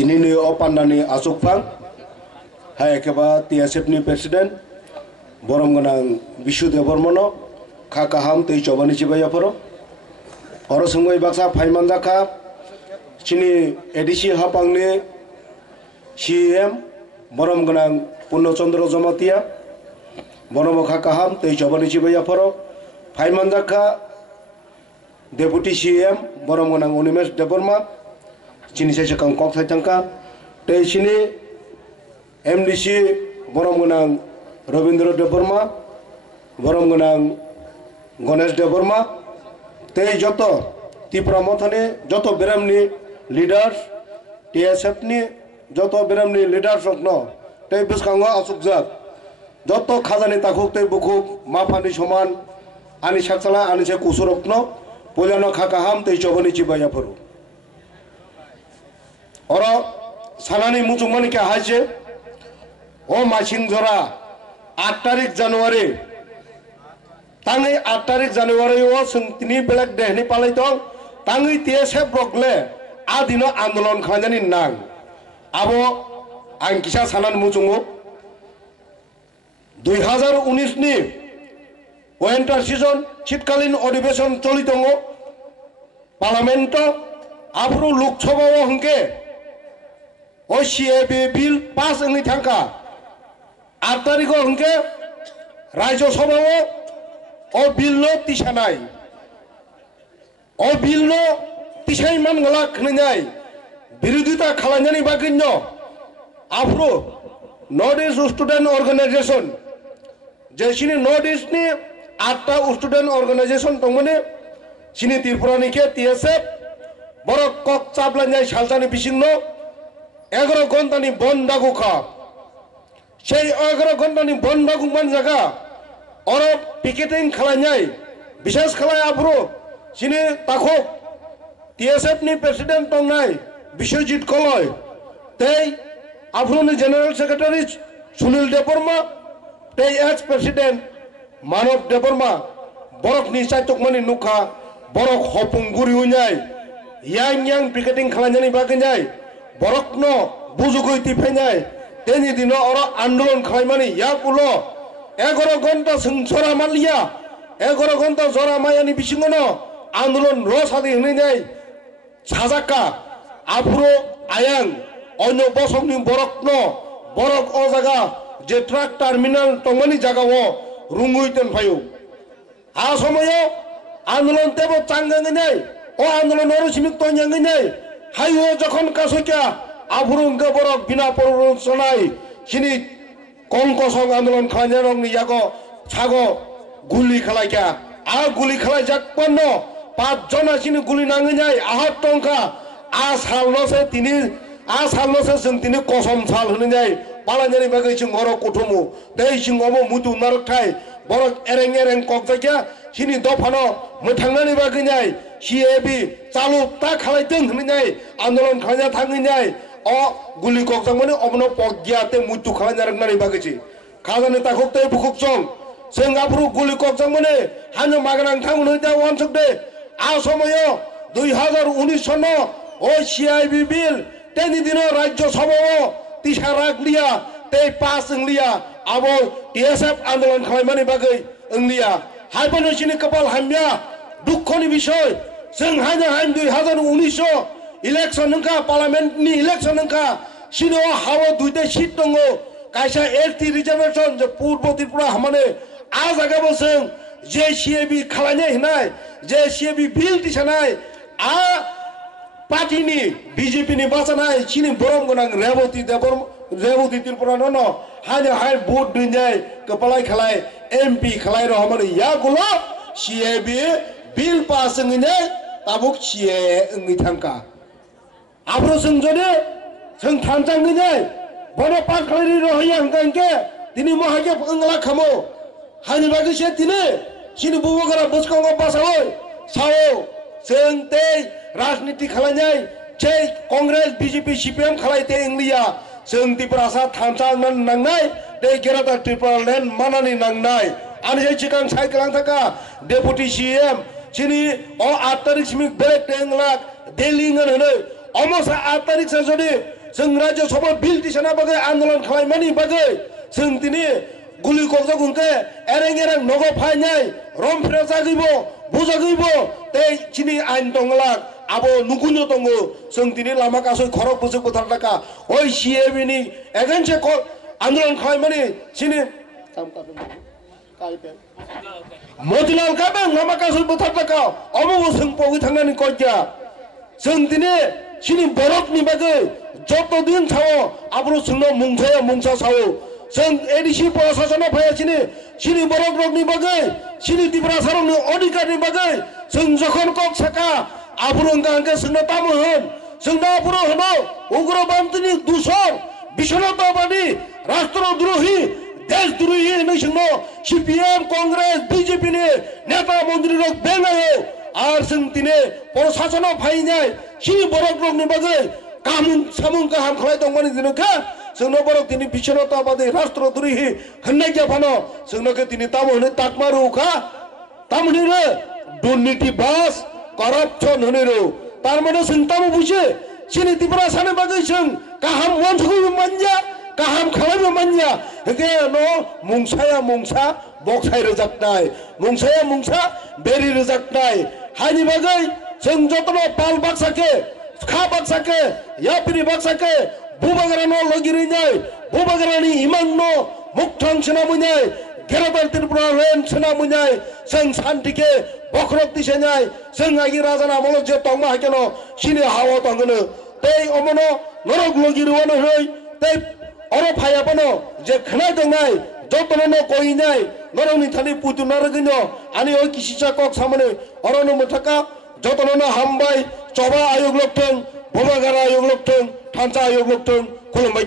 Tinini opandani asukfang hai keba TSF ni presiden borong ganang Bishu Debormono kakaham tei cobani cibaya poro oro sungoi baksa faimandaka chini edisi hapangni CM borong ganang Punno Chandra Jamatia borong kakaham tei cobani cibaya poro faimandaka Deputy CM borong ganang Unimes Deborma chini saya kang kok saya tangka tei chini MDC borong ganang Robindra Deborma borong ganang Ganesh Deborma tei joto Tipra Mothane joto beramni leaders TSF ni joto beramni leaders rokno tei biskango asukjak joto khajani takuk tei bukuk mafani soman ani sakchala ani se kusurokno polyano khakaham tei chobani chibaya phoru oro sanani muchungmani ke haje o masing jora 8 तारिख January tangi 8 तारिख January o sungtini belak dehni palai tong tangi TSF brokle adino andolon khanjani nang abo angkisa sanan muchungo 2019 ni winter season শীতকালীন অধিবেশন চলিতঙ্গ parliament আফরু Lok Sabha হংকে ও CAB bill pass any থাকা 8 তারিখ হংকে রাজ্যসভা ও বিল তিসানাই ও বিল তিসাই মান গলা খনাই বিরোধিতা খালাঞ্জানি বাকিন্য আফরু নর্থ ইস্ট স্টুডেন্ট অর্গানাইজেশন যেসিনি নর্থ ইস্ট নি 8টা স্টুডেন্ট অর্গানাইজেশন দংমনে সিনি ত্রিপুরানিকে TSF বড় কক চাপলাঞ্জাই সালতানি বিসিন্ন 11 ঘন্টানি বন্দাগুখা সেই 11 ঘন্টানি বন্দাগুমান জায়গা অর পিকেটিং খালাঞ্জাই বিশেষ খালায় আফরু সিনি তাখক TSF ni প্রেসিডেন্ট দংনাই বিশ্বজিৎ কলয় তেই আফরুনি জেনারেল সেক্রেটারি সুনীল দেববর্মা তেই এক্স প্রেসিডেন্ট মানব দেববর্মা বরক ni চাইতকমানি নুখা বরক হপুংগুরি উইনাই yang yang piketing khalanjani bagenjai borokno bujugoi tiphenjai teni dino oro andolon khlaimani yakulo 11 ঘন্টা sungsora malia 11 ঘন্টা jora mayani bisingono andolon rosadi hninjai sajaka afro ayang onyo bosokni borokno borok o jaga je truck terminal tongmani jagao runguiten phayu a somoyo andolon tebo changangai ও আন্দোলন অরসিমিক তঞ্জাঙ্গিনাই হাইও যখন কাছইকা আফরুংকে বরক বিনা প্ররোচনায় সিনি কংকসং আন্দোলন খালাঞ্জারংনি ইয়াগো ছাগো গুলি খালাইকা আ গুলি খালাই যাকপন্ন 5 জন সিনি গুলি নাঙ্গিনাই আহাত টংকা আ সালনসে তিনি আ সালনসে जों তিনি কসম সাল হনিনাই পালাঞ্জানি বাগৈ जों অর কুটুমু দেই जों অমো মুতু নারকথাই বরক এরেং এরেং ককজাকিয়া সিনি দফানো মোথাंनानै বাগैनाय CAB চালু তা খালাইতেं হনিনাই আন্দোলন খালাইনা থাঙ্গিনাই অ গুলি ককজাংমানে অবনো পগিয়াতে মুতু খালাইনারনাनै বাগैছি খাজানি তাখকতে বুকুকচং जों আফরু গুলি ককজাংমানে হানো মাগনাং থাঙ্গनै দা ওয়ানসকদে আ সময় 2019 সন ও CIB বিল তেনি দিন রাজ্য সভা তিসা রাখলিয়া তে পাস ইংলিয়া আবো TSF আন্দোলন খালাইমানি বাগৈ ইংলিয়া হাইবনো সিনি কপাল হামিয়া দুঃখনি বিষয় जों हानो हान 2019 इलेक्शन नंका पार्लियामेंट नि इलेक्शन नंका सिनो हावो दुइटा सीट दंगो कायसा LT रिजर्वेशन जे पूर्व त्रिपुरा हामाने आ जागाबो जों जे CAB खालायनाय हिनाय जे CAB बिल दिसानाय आ पार्टीनि BJP नि बासानाय सिनि बरम गोनां रेवती त्रिपुरा न हानो हाय भोट दिनाय कपालाय खालाय MP खालाय रहमाने यागुलो CAB bill pass ngine tabuk cie ngi thangka abro sungjone sung thanjang ngine bono pakhlari rohya ngangke tini mohage ngla khamo hani bagi se tini sini bubogara buskongo basawoi sao sengte rajniti khalanyai chei congress BJP CPM khalaite inglia sung tiprasa thanjang nangnai de gerata tripura land manani nangnai ani se chikang sai klang thaka deputy CM sini o 8 tarik simik belek tengla delingan hene omosa 8 tarik sa jodi जों राज्य सभा bill दिसना बागै आन्दोलन खालामनायनि बागै जों दिनै गुलि गगजा गुनके एरें एरें नगो फायनाय रम फ्रेस जागैबो बुजागैबो ते चिनि आइन दंला आबो नुगुनो दंगो जों दिनै लामा कासै खरक बुजक बुथार थाका ओइ सीएबी नि एगेन्स्ट आन्दोलन खालामनायनि चिनि मतिलाल काबे लामा कासै बुथार थाका अमो जों पगै थांनानै कयजा जों दिनै चिनि बरकनि बागै जत दिन थाओ आब्रु जोंनो मुंसा सावो जों एडिसि प्रशासन फैयासिनो सिनि बरक रगनि बागै सिनि त्रिपुरा सारंनि अधिकारनि बागै जों जखन कक साका आब्रुंगा अंके जोंनो तामो होन जोंनो आब्रु होनो उग्रपन्थीनि दूसर विषमतावादी राष्ट्रद्रोही देशद्रोही होनो जोंनो सीपीएम कांग्रेस बीजेपी नि नेता मन्त्री रग बेंगायो आर जों दिनै प्रशासन फैनाय सिनि बरक रगनि बागै कामुं सामुं गाहाम खालाय दंमानि दिनोखा जोंनो बरक दिनै विषमतावादी राष्ट्रद्रोही होननाय जाफानो जोंनोखौ दिनै तामो होनो ताकमारुखा तामोनिनो दुर्नीति बास करप्शन होनो तारमाने जों तामो बुझे सिनि त्रिपुरा सानो बागै जों गाहाम वानथखौ मान्या गाहाम खालामो मान्या हेगे न मुंसा बक्साय रोजाबनाय मुंसा बेरि रोजाबनाय हानि बागै जों जतनो पाल बाक्साके खा बाक्साके यापिरि बाक्साके बुबागारानो लगिरिनाय बुबागारानि इमाननो मुक्थां सोनामुनाय गेरादार त्रिपुरा रेन सोनामुनाय जों शान्तिके बख्रक दिसेनाय जों आगि राजाना मल जे तंमा हाकेनो सिनि हावा तंगनो तै अमनो नरक लगिरिवानो हय तै अर फायापनो जे खनाय दंनाय जतनो कइनाय नरकनि थानि पुतुनार गइनो आनि ओइ किसिसा कक सामने अरनो मथका जतनो हामबाय चबा आयोग लक्थों बुबागारा आयोग लक्थों थानसा आयोग लक्थों खुलुमबाय।